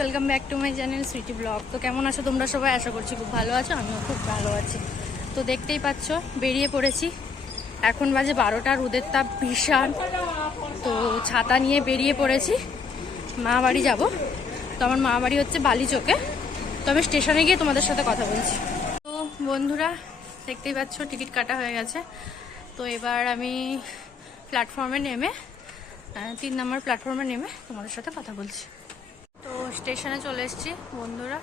Welcome back to my channel Sweety blog. তো কেমন আছো তোমরা সবাই? আশা করছি খুব ভালো আছো, আমিও খুব ভালো আছি। তো দেখতেই পাচ্ছ বেরিয়ে পড়েছি, এখন বাজে 12টা, রোদের তাপ ভীষণ। তো ছাতা নিয়ে বেরিয়ে পড়েছি, মা বাড়ি যাবো। তো আমার মা বাড়ি হচ্ছে বালিচকে। তো আমি স্টেশনে গিয়ে তোমাদের সাথে কথা বলছি। তো বন্ধুরা দেখতেই পাচ্ছ টিকিট কাটা হয়ে গেছে। তো এবার আমি প্ল্যাটফর্মে নেমে 3 নম্বর প্ল্যাটফর্মে নেমে তোমাদের সাথে কথা বলছি। তো স্টেশনে চলে এসেছি বন্ধুরা,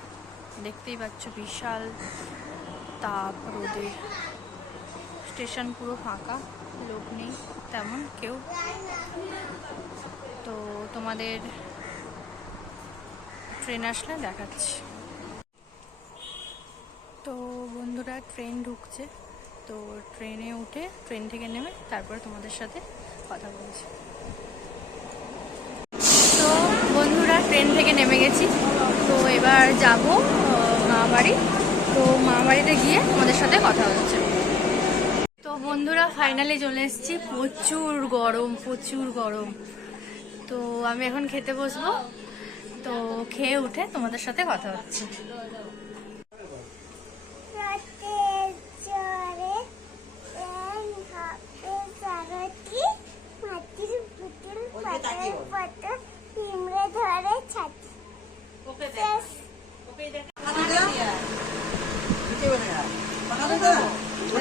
দেখতেই পাচ্ছ বিশাল তাপ রোদের। স্টেশন পুরো ফাঁকা, লোক নেই তেমন কেউ। তো তোমাদের ট্রেন আসলে দেখাচ্ছি। তো বন্ধুরা ট্রেন ঢুকছে, তো ট্রেনে উঠে ট্রেন থেকে নেমে তারপরে তোমাদের সাথে কথা বলছি। তো বন্ধুরা ট্রেন থেকে নেমে গেছি, তো এবার যাব মা বাড়ি। তো মা বাড়িতে গিয়ে তোমাদের সাথে কথা হচ্ছে। তো বন্ধুরা ফাইনালি চলে এসেছি, প্রচুর গরম প্রচুর গরম। তো আমি এখন খেতে বসবো, তো খেয়ে উঠে তোমাদের সাথে কথা হচ্ছে।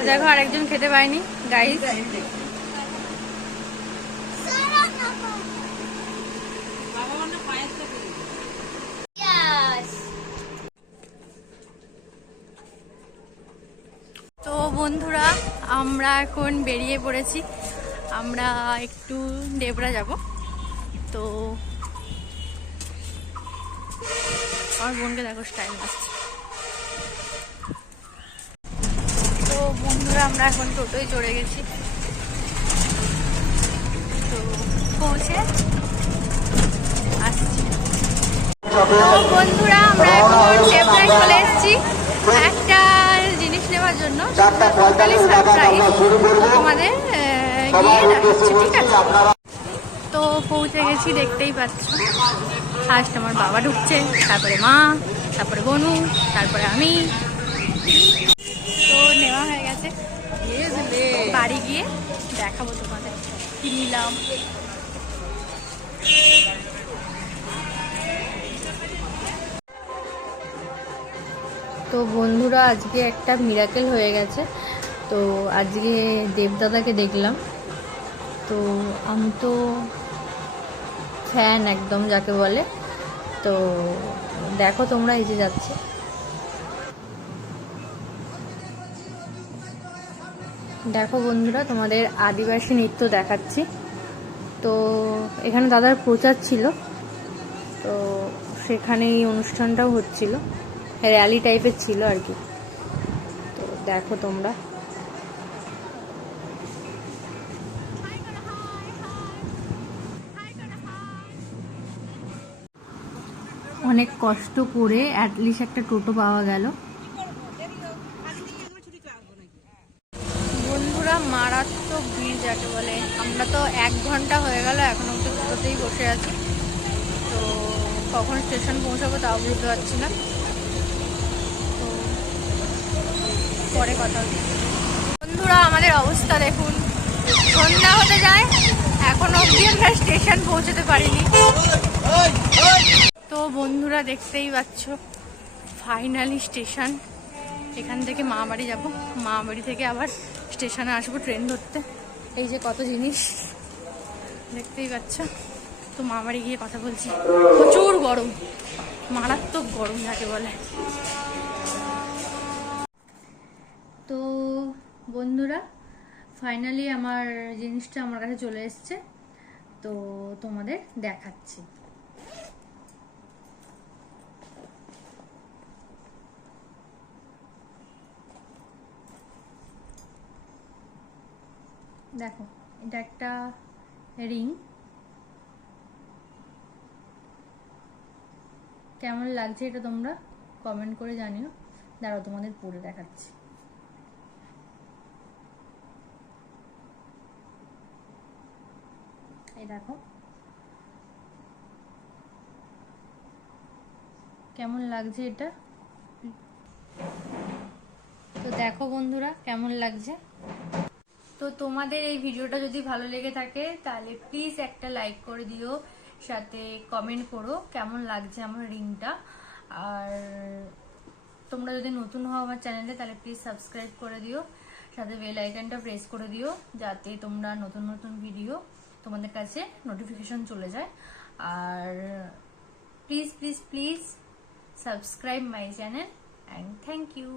দেখো আরেকজন খেতে পায়নি গাইস। তো বন্ধুরা আমরা এখন বেরিয়ে পড়েছি, আমরা একটু ডেবরা যাব। তো আমার বোনকে দেখো স্টাইল আসছে। তো বন্ধুরা আমরা এখন টোটোয় চড়ে গেছি, তো পৌঁছে আসছি। তো বন্ধুরা আমরা এখন ডেবরায় চলে এসেছি একটা জিনিস নেওয়ার জন্য, টোটালি সারপ্রাইজ। তো তোমাদের গিয়ে দেখাচ্ছি, ঠিক আছে? তো পৌঁছে গেছি, দেখতেই পাচ্ছ। ফার্স্ট আমার বাবা ঢুকছে, তারপরে মা, তারপরে বনু, তারপরে আমি। তো নেওয়া হয়ে গেছে, বাড়ি গিয়ে দেখাবো তোমাদের কি নিলাম। তো বন্ধুরা আজকে একটা মিরাকেল হয়ে গেছে। তো আজকে দেবদাদাকে দেখলাম। তো আমি তো ফ্যান একদম যাকে বলে। তো দেখো তোমরা, এই যে যাচ্ছে। দেখো বন্ধুরা তোমাদের আদিবাসী নৃত্য দেখাচ্ছি। তো এখানে দাদার প্রচার ছিল, তো সেখানে এই অনুষ্ঠানটাও হচ্ছিল, র্যালি টাইপের ছিল আর কি। তো দেখো তোমরা, অনেক কষ্ট করে অ্যাটলিস্ট একটা টোটো পাওয়া গেল। বন্ধুরা মারাত্মক ভিড় যাকে বলে, আমরা তো 1 ঘন্টা হয়ে গেল এখনো অব্দি টোটোতেই বসে আছি। তো কখন স্টেশন পৌঁছাবো তাও বুঝতে পারছি না। তো পরে কথা হচ্ছে। বন্ধুরা আমাদের অবস্থা দেখুন, সন্ধ্যা হতে যায় এখনো অব্দি আমরা স্টেশন পৌঁছতে পারিনি। তো বন্ধুরা দেখতেই পাচ্ছ ফাইনালি স্টেশন। এখান থেকে মা বাড়ি যাবো, মা বাড়ি থেকে আবার স্টেশনে আসবো ট্রেন ধরতে। এই যে কত জিনিস দেখতেই পাচ্ছ। তো মা বাড়ি গিয়ে কথা বলছি। প্রচুর গরম, মারাত্মক গরম যাকে বলে। তো বন্ধুরা ফাইনালি আমার জিনিসটা আমার কাছে চলে এসছে, তো তোমাদের দেখাচ্ছি। দেখো এটা একটা রিং, কেমন লাগছে এটা তোমরা কমেন্ট করে জানিও। দাঁড়াও তোমাদের পরে দেখাচ্ছি। এই দেখো, কেমন লাগছে এটা। তো দেখো বন্ধুরা কেমন লাগছে। তো তোমাদের এই ভিডিওটা যদি ভালো লেগে থাকে তাহলে প্লিজ একটা লাইক করে দিও, সাথে কমেন্ট করো কেমন লাগছে আমার রিংটা। আর তোমরা যদি নতুন হও আমার চ্যানেলে তাহলে প্লিজ সাবস্ক্রাইব করে দিও, সাথে বেল আইকনটা প্রেস করে দিও, যাতে তোমরা নতুন নতুন ভিডিও তোমাদের কাছে নোটিফিকেশন চলে যায়। আর please please please subscribe my channel and thank you.